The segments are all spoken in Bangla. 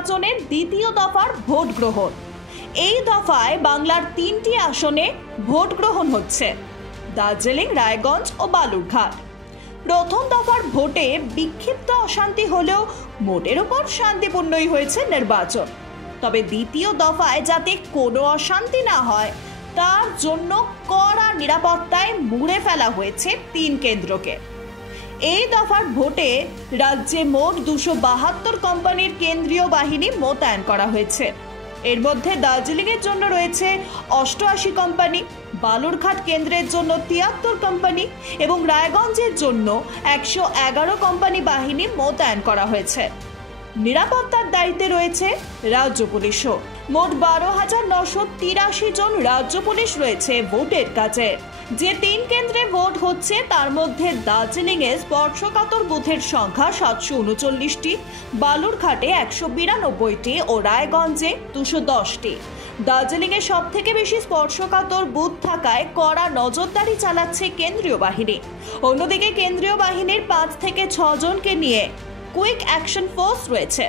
নির্বাচনের দ্বিতীয় দফার ভোট গ্রহণ। এই দফায় বাংলার 3টি আসনে ভোট গ্রহণ হচ্ছে, দার্জিলিং, রায়গঞ্জ ও বালুরঘাট। প্রথম দফার ভোটে বিক্ষিপ্ত অশান্তি হলেও মোটের উপর শান্তিপূর্ণই হয়েছে নির্বাচন। তবে দ্বিতীয় দফায় যাতে কোনো অশান্তি না হয় তার জন্য কড়া নিরাপত্তায় মুড়ে ফেলা হয়েছে 3 কেন্দ্রকে। এই দফার ভোটে রাজ্যে মোট 272 কোম্পানির কেন্দ্রীয় বাহিনী মোতায়েন করা হয়েছে। এর মধ্যে দার্জিলিংয়ের জন্য রয়েছে 88 কোম্পানি, বালুরঘাট কেন্দ্রের জন্য 73 কোম্পানি এবং রায়গঞ্জের জন্য 111 কোম্পানি বাহিনী মোতায়েন করা হয়েছে। নিরাপত্তার দায়িত্বে রয়েছে রাজ্য পুলিশও। মোট 12,983 জন রাজ্য পুলিশ রয়েছে ভোটের কাছে। যে 3 কেন্দ্রে ভোট হচ্ছে তার মধ্যে দার্জিলিংয়ে স্পর্শকাতর বুথের সংখ্যা 739টি, বালুরঘাটে 192টি ও রায়গঞ্জে 210টি। দার্জিলিংয়ে সব থেকে বেশি স্পর্শকাতর বুথ থাকায় কড়া নজরদারি চালাচ্ছে কেন্দ্রীয় বাহিনী। অন্যদিকে কেন্দ্রীয় বাহিনীর 5 থেকে 6 জনকে নিয়ে কুইক অ্যাকশন ফোর্স রয়েছে।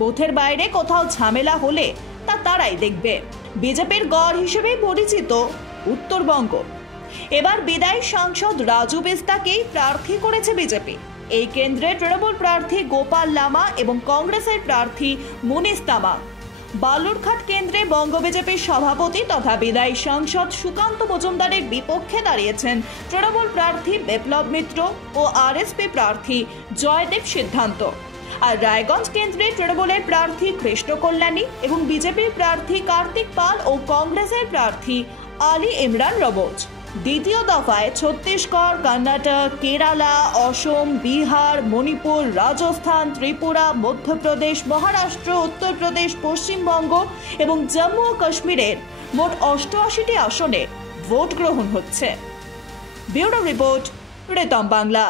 বুথের বাইরে কোথাও ঝামেলা হলে তা তারাই দেখবে। বিজেপির গড় হিসেবে পরিচিত উত্তরবঙ্গ। এবার বিদায়ী সাংসদ রাজু বিস্তাকেই প্রার্থী করেছে বিজেপি। এই কেন্দ্রে তৃণমূল প্রার্থী গোপাল লামা এবং কংগ্রেসের প্রার্থী মুনিশ তামাং। বালুরঘাট কেন্দ্রে বঙ্গ বিজেপির সভাপতি তথা বিদায়ী সাংসদ সুকান্ত মজুমদারের বিপক্ষে দাঁড়িয়েছেন তৃণমূল প্রার্থী বিপ্লব মিত্র ও আরএসপি প্রার্থী জয়দেব সিদ্ধান্ত। আর রায়গঞ্জ কেন্দ্রে তৃণমূলের প্রার্থী কৃষ্ণ কল্যাণী এবং বিজেপির প্রার্থী কার্তিক পাল ও কংগ্রেসের প্রার্থী আলী ইমরান রবোজ। দ্বিতীয় দফায় ছত্তিশগড়, কর্ণাটক, কেরালা, অসম, বিহার, মণিপুর, রাজস্থান, ত্রিপুরা, মধ্যপ্রদেশ, মহারাষ্ট্র, উত্তরপ্রদেশ, পশ্চিমবঙ্গ এবং জম্মু ও কাশ্মীরের মোট 88টি আসনে ভোট গ্রহণ হচ্ছে। Bureau report, Ritam Bangla.